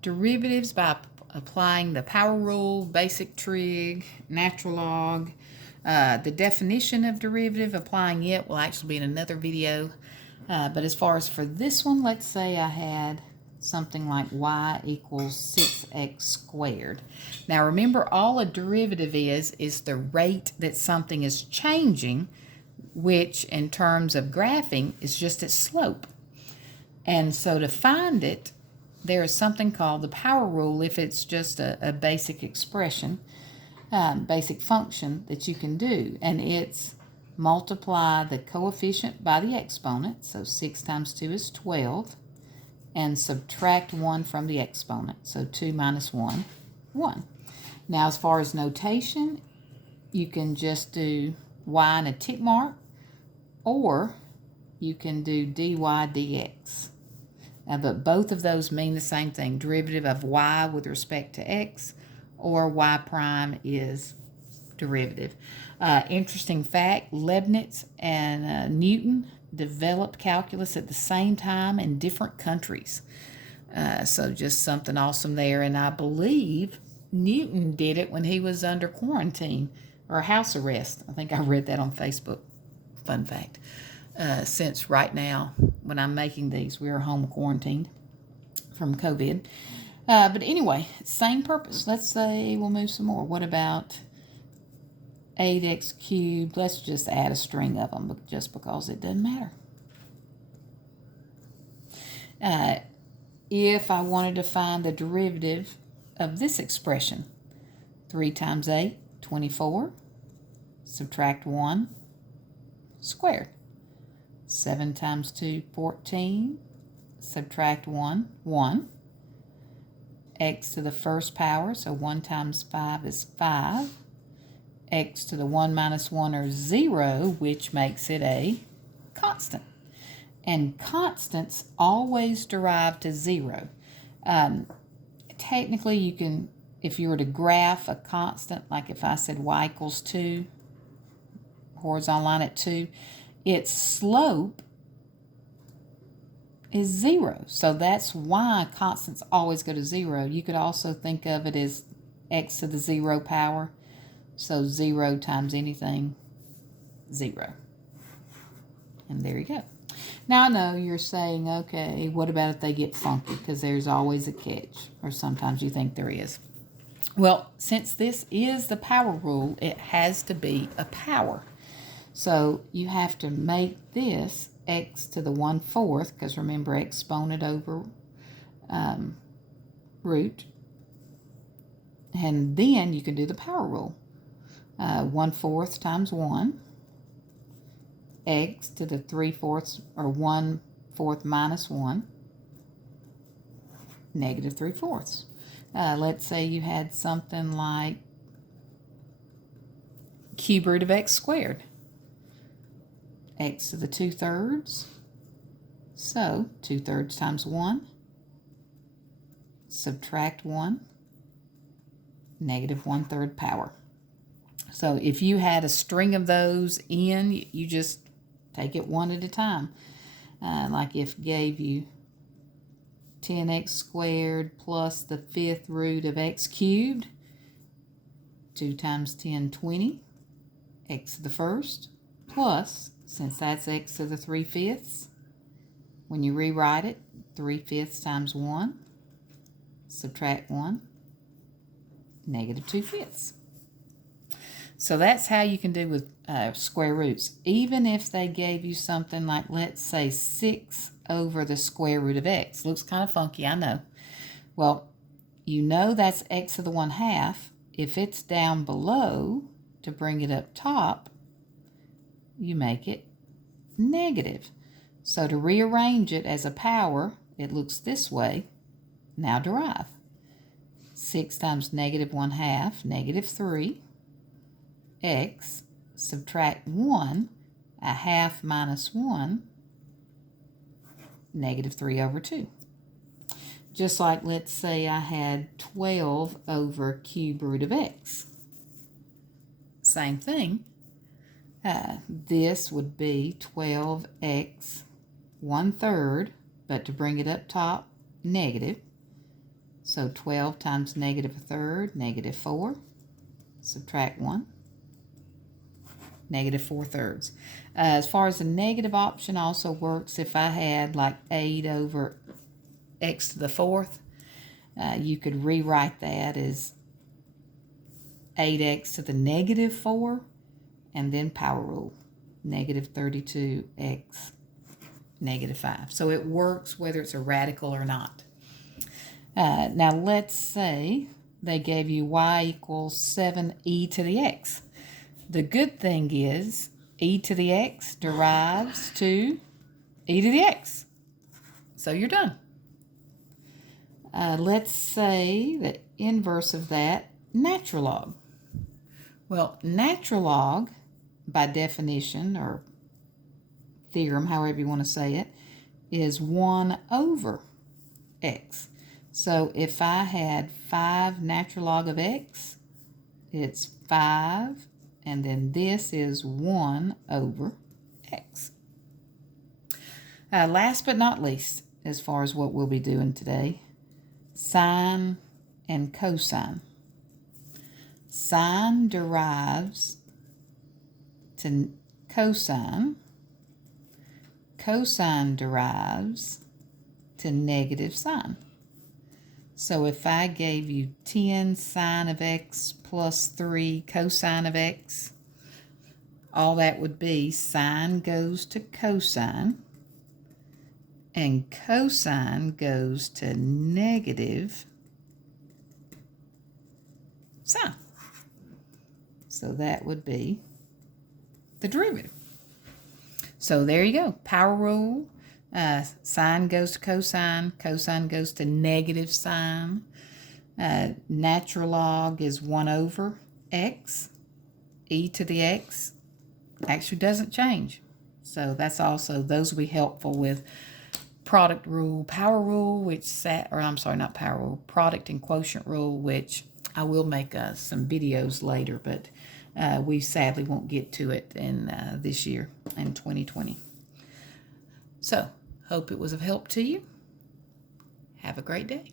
derivatives by applying the power rule, basic trig, natural log. The definition of derivative, applying it, will actually be in another video. But as far as for this one, let's say I had something like y equals 6x squared. Now remember, all a derivative is the rate that something is changing, which in terms of graphing is just its slope. And so to find it, there is something called the power rule if it's just a basic expression, basic function that you can do. And it's multiply the coefficient by the exponent, so 6 times 2 is 12, and subtract 1 from the exponent, so 2 minus 1, 1. Now as far as notation, you can just do y and a tick mark, or you can do dy dx. But both of those mean the same thing, derivative of y with respect to x, or y prime is derivative. Interesting fact, Leibniz and Newton developed calculus at the same time in different countries. So just something awesome there. And I believe Newton did it when he was under quarantine or house arrest. I think I read that on Facebook. Fun fact. Since right now, when I'm making these, we're home quarantined from COVID. But anyway, same purpose. Let's say we'll move some more. What about 8x cubed? Let's just add a string of them just because it doesn't matter. If I wanted to find the derivative of this expression, 3 times 8, 24, subtract 1, squared. 7 times 2, 14, subtract 1, 1. X to the first power, so 1 times 5 is 5. X to the 1 minus 1 or 0, which makes it a constant. And constants always derive to 0. Technically, you can, if you were to graph a constant, like if I said y equals 2, horizontal line at 2, its slope is 0. So that's why constants always go to 0. You could also think of it as x to the 0 power. So 0 times anything, 0. And there you go. Now I know you're saying, okay, what about if they get funky? Because there's always a catch, or sometimes you think there is. Well, since this is the power rule, it has to be a power. So you have to make this x to the 1/4, because remember, exponent over root. And then you can do the power rule. 1/4 times 1, x to the 3/4, or 1/4 minus 1, negative 3/4. Let's say you had something like cube root of x squared. X to the 2/3, so 2/3 times 1, subtract 1, negative 1/3 power. So if you had a string of those in, you just take it one at a time. Like if it gave you 10x squared plus the 5th root of x cubed, 2 times 10, 20, x to the first, plus, since that's x to the 3/5, when you rewrite it, 3/5 times 1, subtract 1, negative 2/5. So that's how you can do with square roots. Even if they gave you something like, let's say, 6 over the square root of x. Looks kind of funky, I know. Well, you know that's x to the 1/2. If it's down below, to bring it up top, you make it negative. So to rearrange it as a power, it looks this way. Now derive. 6 times negative 1/2, negative 3. X, subtract 1, 1/2 minus 1, negative 3 over 2. Just like, let's say I had 12 over cube root of x. Same thing. This would be 12x 1/3, but to bring it up top, negative. So 12 times negative a third, negative 4. Subtract 1. Negative 4 thirds. As far as the negative option also works if I had like 8 over x to the 4th. You could rewrite that as 8x to the negative 4 and then power rule. Negative 32x negative 5. So it works whether it's a radical or not. Now let's say they gave you y equals 7e to the x. The good thing is e to the x derives to e to the x. So you're done. Let's say the inverse of that, natural log. Well, natural log, by definition or theorem, however you want to say it, is 1 over x. So if I had 5 natural log of x, it's 5, and then this is 1 over x. Last but not least, as far as what we'll be doing today, sine and cosine. Sine derives to cosine. Cosine derives to negative sine. So if I gave you 10 sine of x plus 3 cosine of x, all that would be sine goes to cosine, and cosine goes to negative sine. So that would be the derivative. So there you go. Power rule. Sine goes to cosine. Cosine goes to negative sine. Natural log is 1 over x. E to the x actually doesn't change. So that's also, those will be helpful with product rule, power rule, not power rule, product and quotient rule, which I will make some videos later, but we sadly won't get to it in this year, in 2020. So, hope it was of help to you. Have a great day.